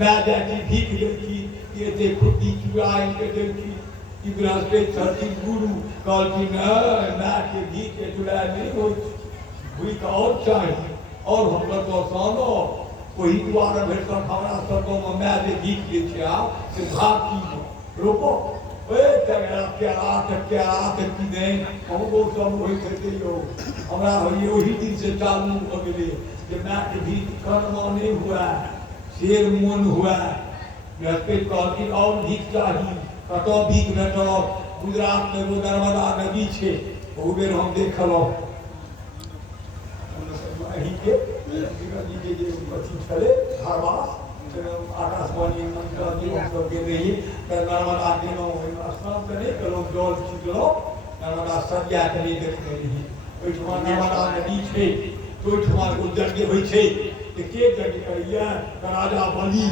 मैं जाके भीख देती ये ते खुदी चुरा इनके देती कि बृहस्पति छठी गुरु कल की न मैं के भीख के चुरा नहीं हो हुई का और चाहिए और हम लोग तो सानो वही द्वारा भेट हमारा सबको में मैं दे भीख दे छे से भाग की रोको ओए तेरा क्या की दे हम वो सब होई थे यो हमरा वही दिन से चालू हो गए कि मैं के भीख कर्म नहीं हुआ शेर मन हुआ बृहस्पति कहल की और भीख चाहिए कतो भीख भेटो गुजरात में वो नर्मदा नदी छे ओ बेर हम देखलो अही के नदी के जे अथी छले धारवास आकाशवाणी मंत्र जी सब के रही नर्मदा दिनो स्नान करे कलो जल छिटलो नर्मदा सरिया के नहीं देखते रही ओइठमा नर्मदा नदी छे तो ओइठमा को यज्ञ होई छे के यज्ञ करिया राजा बलि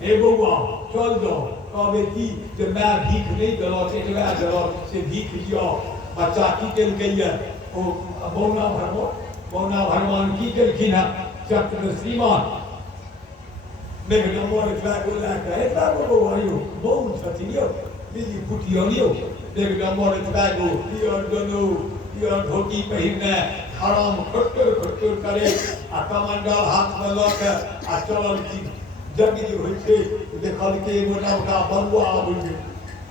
हे बउआ चल जाओ कहबे की जे मैं भीख नहीं देलो एकला देलो से भीख लियो बच्चा की केल कहिया ओ बौना भगवान की केलखिन है चक्र श्रीमान मेघ नंबर एकला को ला के एकला को आयो बहुत छथियो बिजी फुटियो लियो मेघ नंबर एकला को पियर जनो पियर धोती पहिरने हराम खट्टर करे आ कमंडल हाथ में लके आ चलल की जगी होई छे देखल के मोटा मोटा बरुआ आबै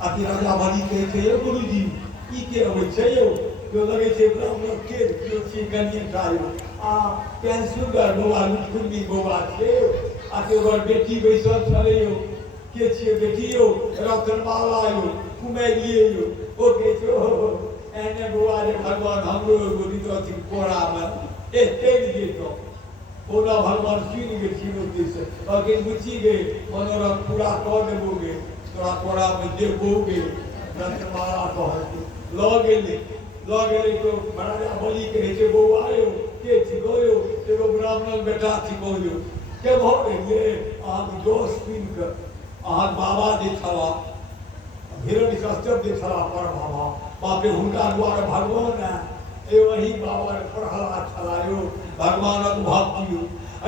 आती राजा बलि कहे छे ये गुरुजी ई के होई छे यो तो लगे छे ब्राह्मण के कियो छे कन्या कायो आ पेंसुगर बोआ लुटकुंडी बोआ छे आ के वर बेटी बैसल छले यो के छे बेटी यो रतन माला यो कुमेलिए यो ओ के छो एने बोआ रे भगवान हमरो गोदी तो थी कोरा में ए तेल जे तो बोला भगवान सुन के जीवन से आगे बुझी गए मनोरथ पूरा कर देबोगे तोरा कोरा में देबोगे रत्न माला कहत ल गेले तो महाराजा बलि कहे छे बौ आयो के छी गयो एगो ब्राह्मण बेटा छी गयो के भ गेले आ दोष पिन के आ बाबा जे छला हिरण्य कश्यप जे छला पर बाबा बापे हुनका द्वारा भगवान ए वही बाबा पढ़ला छलायो भगवानक भक्ति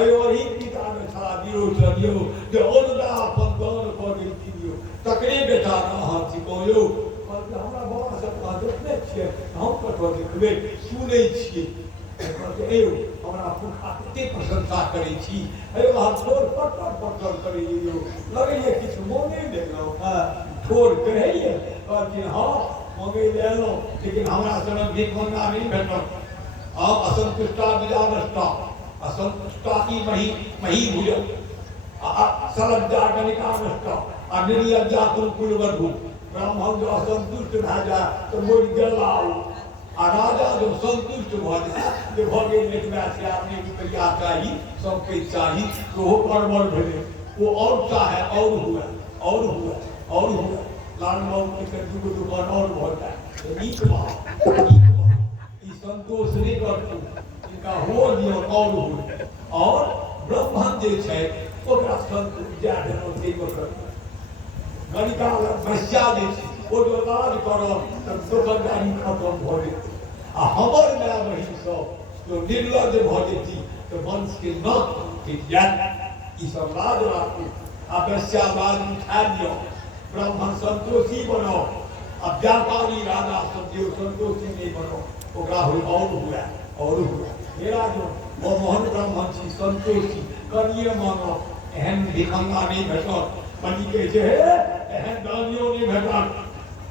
ए वही पिता ने छला दियो चलियो जे ओलदा अपन दान कर दियो तकरे बेटा कहाँ छी कोयो पर हमरा बाबा सब का देखने छिए हम कतो देखबे सुनै छिए कहते ए हमरा पुरखा कते प्रशंसा करै छी ए हम ठोर पटर करै यो लगे ये किछ मोने देखलो ठोर कहैए कहते हां मगे लेलो लेकिन हमरा सनक भीख मंगा नहीं भेटल आप असंतुष्टा विजानष्टा असंतुष्टा की मही भुज सलग जागनिका नष्टा आ निर्लज्जा कुलवधु ब्राह्मण जो असंतुष्ट भ जाए तो मोर गेला आ राजा जो संतुष्ट भ जाए जे भ गेल एकरा से आपने रुपया चाहिए सब के चाहिए तो वो परमल भेले वो और चाहे और हुआ लाल बाबू के दुगो दुकान और होता है नीक बात ई संतोष नहीं करतु इनका हो दियो और हो और ब्रह्मन जे छै ओकरा संतोष जा देनो से ओकरा गणिका वैश्या जे छै ओ जो लाज करब तब सोगंदारी खत्म भ जेतै आ हमर माय बहिन सब जो निर्लज भ जेती तो वंश के नाक टूट जायत ई सब लाज राखू आ वैश्या लाज उठा दियो ब्राह्मण संतोषी बनो अब व्यापारी राजा सब जो संतोषी नहीं बनो ओकरा और हुआ मेरा जो वो मोहन ब्राह्मण छी संतोषी कनिए मांगो एहन भिखंगा नहीं भेटत बनी कहे छे एहन दानियो नहीं भेटत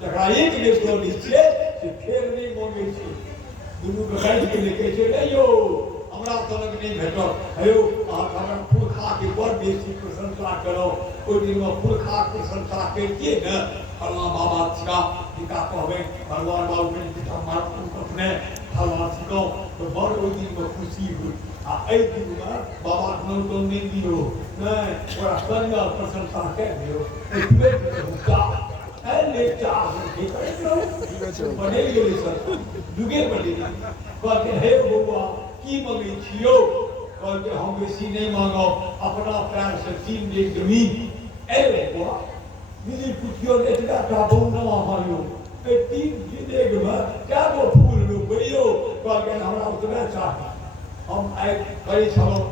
तकरा एक देशो निश्चय से फेर नहीं मांगे छी दुनू के बैठ के कहे छे नहीं यो हमरा तनक नहीं भेटत हेयो हमरा पुरखा के बड़ बेसी प्रशंसा करो ओ दिन में पुरखा के प्रशंसा करके न फलना बाबा छिका पिता कहबे भगवान बाबू के पिता मार अपने फलना छिको तो बड़ ओ दिन में खुशी हुई आ ए दिन में बाबा को नहीं दियो नहीं ओरा संगा प्रशंसा कर दियो इसमें हुक्का ए ले चाह के करे बने गेले सर जुगे बने कहते हे बउआ की मंगे छियो कहते हम बेसी नहीं मांगो अपना पैर से 3 डेग जमीन ए बउआ मिली पुछियो एतका का बहुना हमारियो ए 3 डेग में क्या वो फूल रोपइयो कहते हमरा उतना चाहिए हम आइ करी छलो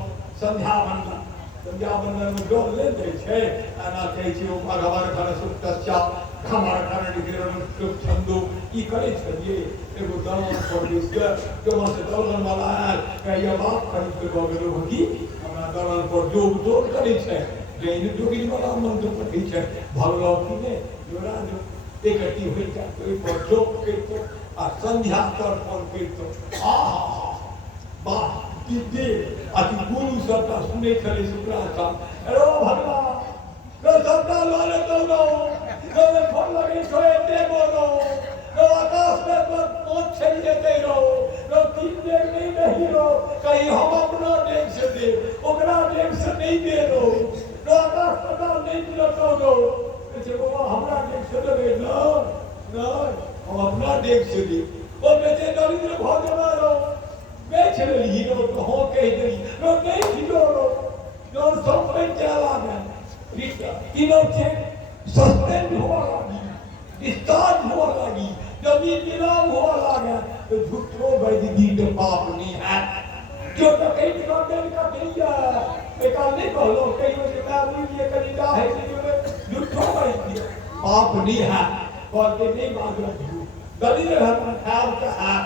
संध्या बंदन संध्यावंदन में जल ले दै छै एना कहै छै ओ भगवान खन सुप्तस्या खमर खन निगिरन सुप छंदो ई करे छलिए एगो दलन पर के जो मन से दलन वाला है कहिया बाप खरीद के गगरो होगी हमरा दलन पर जोग जोग करे छै जैन जोगिन वाला मंत्र पढ़ै छै भगवती ने जोरा जो एकटी होई जा कोई पर जोग के तो आ संध्या तर्पण के तो आहा वाह किते अति गुरु सबका सुने खले शुक्राचार्य अरे भगवान लो सबका लाले तो लो फोन लगे सोए दे बोलो लो आकाश में पहुंच चाहिए दे रो लो तीन देर नहीं रो कहीं हम अपना देख से दे ओकरा देख से नहीं दे रो लो आकाश पता नहीं मिला तो दो ऐसे बाबा हमरा देख से दे ना ना हम अपना देख से दे ओ बेचे दरिद्र भोजन रो बेच रही रो तो हो कह दे रो नहीं दिलो रो सब में चला गया तीनों से सस्पेंड हुआ लगी डिस्चार्ज हुआ लगी जमीन नीलाम हुआ लगा तो झूठो वैदिकी के पाप नहीं है जो तो कई दिनों देर का नहीं है बेकार नहीं कहलो कई वो मैं ये करीदा है कि झूठो वैदिकी पाप नहीं है और के नहीं मांगो दलित धर्म ख्याल का है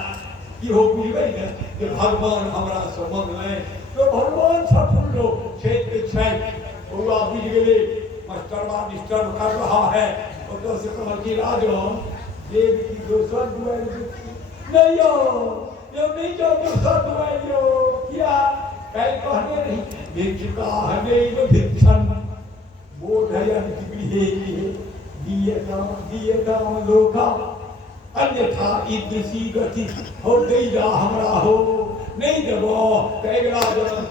कि हो भी वही है कि भगवान हमारा संबंध में तो भगवान सफल लोग छेद के छेद हुआ बीज गए मास्टरवा डिस्टर्ब कर रहा है और तो से कमल की राजो देव की दोसर दुआई नहीं हो ये नहीं जो दोसर दुआई हो क्या कई कहने नहीं ये चुका है नहीं भिक्षण बोध है या निकली है दिए दाम लोका अन्यथा इद्रिसी गति हो दे जा हमरा हो नहीं देबो तेरा जन्म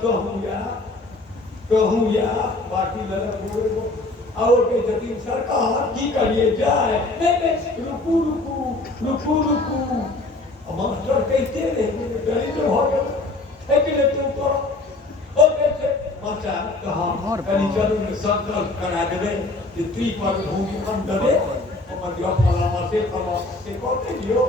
कहूँ या बाकी लड़क बोले को और के जतिन सरकार की करिए जाए नहीं रुकू रुकू रुकू रुकू मास्टर कहते रहे दरिद्र हो गए है कि नहीं तुम करो और कैसे मास्टर कहाँ कहीं चलो ने संकल्प करा देवे कि त्रिपद भूमि अंदर है और मध्य फलामा से कहते दियो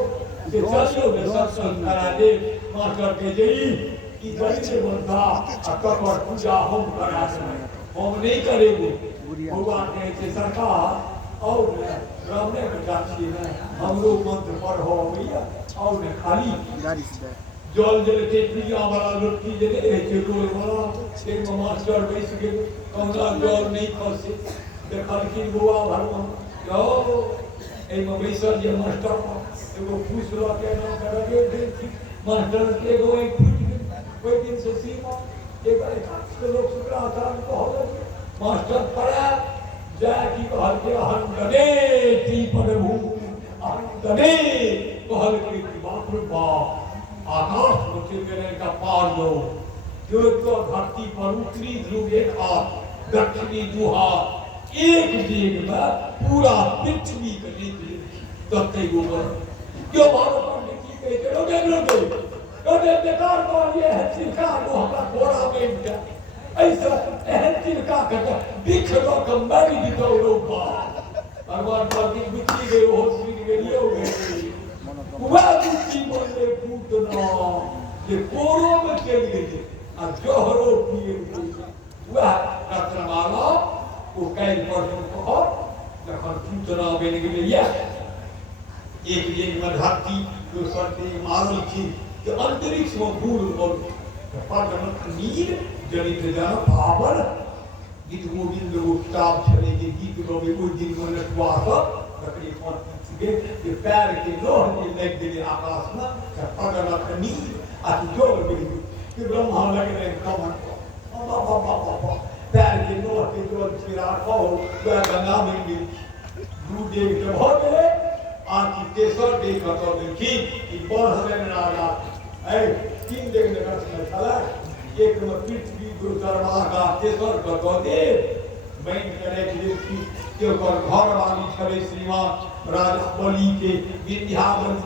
कि चलियो ने संकल्प करा दे मास्टर के जई कि दरिद्र बंधा अकबर पूजा हम करा हम नहीं करेंगे भगवान कहते सरकार और रामने बेटा छी ना हम लोग मंत्र पढ़ो भैया और ने खाली जल जल के प्रिया वाला लुटकी जले है रोल वाला एक मास्टर बैठ के कमला जल नहीं खसे देखल कि बुआ भगवान जो ए में बैसल जे मास्टर एगो पूछ लो के ना करगे मास्टर के एगो एक कोई दिन से सीमा एक बार के लोग शुक्राचार्य को हो मास्टर पढ़ा जय की कहल के हंडने ती प्रभु हंडने कहल के बाप रे बाप आकाश में चले का पार लो जो तो धरती पर उत्तरी ध्रुव एक हाथ दक्षिणी दो हाथ एक दिन में पूरा पृथ्वी के नीचे दत्ते गोबर क्यों भारत पर लिखी गई करोगे तो बेकार कौन ये है चिरका वो हमारा घोड़ा में उठा ऐसा एहन चिरका करता दिख लो कंबारी दी तो रोपा भगवान पर दिन बिछी गए हो सीख गई हो गई वह बिछी बोले पूतना ये कोरों में चल गई और जोहरो पिए वह रत्नमाला वो कई वर्षों को जखन पूतना बन गई एक दिन में धरती जो सर्दी मारल थी कि अंतरिक्ष में भूल और पदमक नीर जनित जन पावन गीत गोविंद लोग किताब चले के गीत लोग कोई दिन में नटवास लकड़ी पहुंच के ये पैर के लोह के लग गए आकाश में पदमक नीर आज जोर गई कि ब्रह्मा लग रहे कमन बाबा पैर के लोह के जो चिरा को वह गंगा में गिर दूध देव के हो गए आज की तेसर देख कर देखी कि बढ़ रहे राजा ऐ तीन देख लेकर चला एक में पृथ्वी दो दरबार का तेसर कर दे बैंक करे कि के ऊपर घर वाली छले श्रीमान राजा बलि के विद्यावन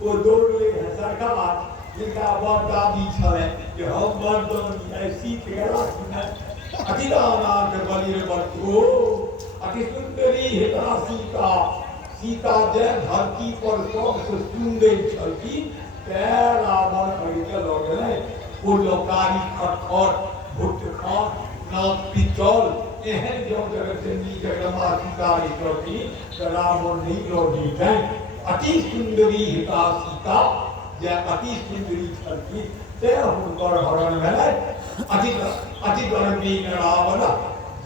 वो दौड़ ले सरकार जिनका बरदादी छले कि हम बरदादी ऐसी केरा सुना अतिदानाथ बलि रे बरतो अति सुंदरी हितासी का सीता जय धरती पर सबसे सुंदर छलती पैर आवर करके लोग वो लोकारी खटखट भुट खट ना पितौल एहन जो जगत जननी जगदम्बा सीता लौटी रावण नहीं लौटी है अति सुंदरी हिता सीता जय अति सुंदरी छलकी ते हुनकर हरण भेलै अति गर्मी रावण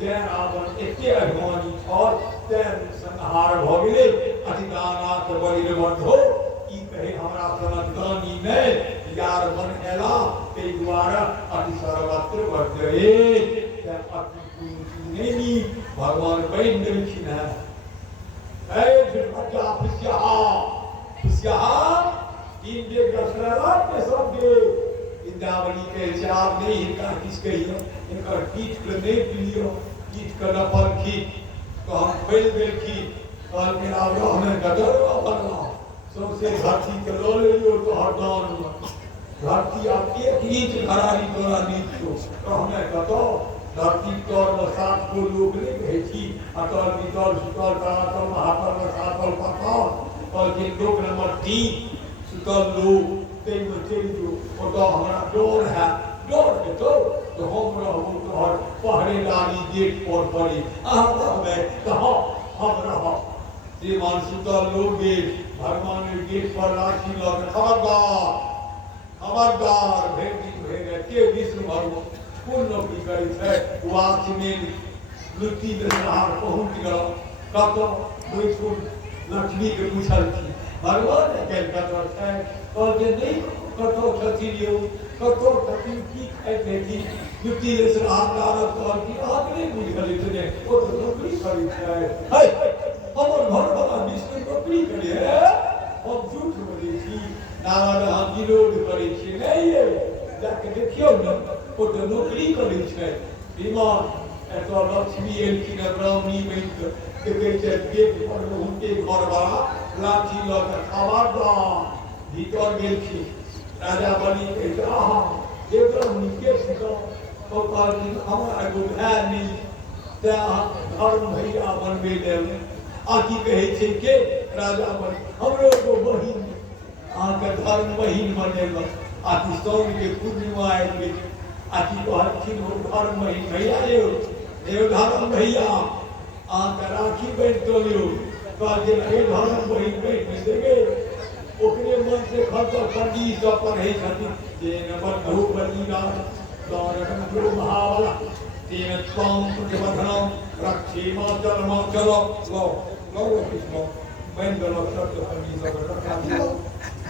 जय रावण एते अभिमानी छल ते संहार भ गेलै अति दानात बलि बंधो ई कहे हमरा सनक दानी नै यार मन एला ते द्वारा अति सर्वत्र वर्जये ते अति नहीं भगवान बड़ी निरीक्षण है ऐ फिर बच्चा फुस्या तीन जे दशहरा के सब के इंद्रावली के चार नहीं इनका किसके ही इनका कीट के नहीं पिलियो कीट का नफल खीट तो हम फैल गए खीट कल के आवरो हमें गदर बनना सबसे धरती के लो लियो तो हटान धरती आपकी एक नीच घरारी तोरा नीच तो हमें कतो धरती तौर में सात को लोग नहीं भेजी अतल वितल सुतल तलातल महातल में सातल पताल और जिन लोग नंबर 3 सुतल लोग तेई में चली जो और तो हमारा डोर है डोर के तो हम रहो तो हर पहरेदारी गेट पर पड़ी हमें कहा हम रहो श्रीमान सुतल लोग गेट भगवान ने गेट पर लाठी लग खबरदार भेद के विष्णु भगवान कौन नौकरी करी है वाचमेन लुटी दशहार पहुंच गया कतो बैठो लक्ष्मी के पूछल थी भगवान ने कह कतो है और जे नहीं कतो छथी लियो कतो छथी की कहते थी लुटी दशहार कारक और की आग नहीं बुझल इतने वो तो नौकरी करी है हमर घर वाला विष्णु नौकरी करे है हम झूठ बोले छी नारायण हम विरोध करे छी नहीं है जाके देखियो न ओ तो नौकरी करे छै विमान एतो लक्ष्मी एलखिन ब्राह्मणी बन के कहै गेट पर हुनके घर वाला लाठी ल के खबरदार भीतर गेलखिन राजा बलि कहै आहा ये ब्राह्मणी के सिखो तो कहलखिन हमरा एगो भाई नहीं ते धर्म भैया बनबे लेल आ की कहै छै के राजा बलि हमरो एगो बहिन अहाँ के धर्म बहिन बनेलक आती सौन के पूर्णिमा आएंगे आती को हर चीज हो धर्म बहिन भैया ये धर्म भैया आका राखी बैठ तो लियो कह जे ए धर्म बहिन बैठ देगे ओकरे मन से खर्च पंडी सब पढ़े छथि जे नंबर दो बलिरा दौरन गुरु महावला तेन स्वाम प्रतिबंधनम रक्षे मा चलो लो कृष्ण बैन गलो सब पंडी सब रखा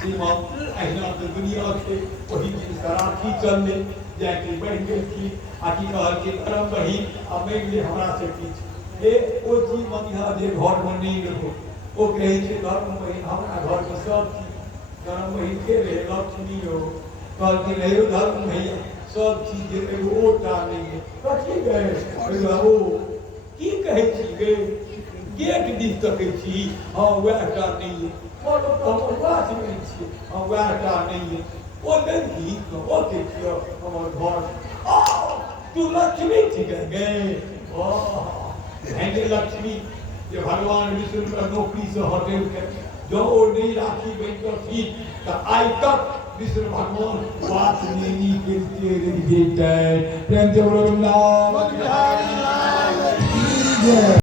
सीमा अहिना तो दुनिया से वही राखी चलने जाके बहन गई थी आकी कहल के धर्म बहिन अब मैं ले हमरा से पीछ ए ओ जी मनिहा जे घर में नहीं रहो ओ कहे छे धर्म बहिन हमरा घर में सब चीज धर्म बहिन के रहे लक्ष्मी हो कहल के रहे धर्म भैया सब चीज एगो ओटा नहीं है कथी गए ओ की कहे छी गे गेट दिस तकै छी हां वैहटा नहीं है और तो हम बात में छी हम वैहटा नहीं है ओ नहीं तो देखियो हमर घर आ तू लक्ष्मी थी गए वाह हेंगे लक्ष्मी ये भगवान विष्णु का नौकरी से हटे के जो ओ नहीं राखी बैठो थी तो आज तक विष्णु भगवान बात नहीं करते रह देते प्रेम से बोलो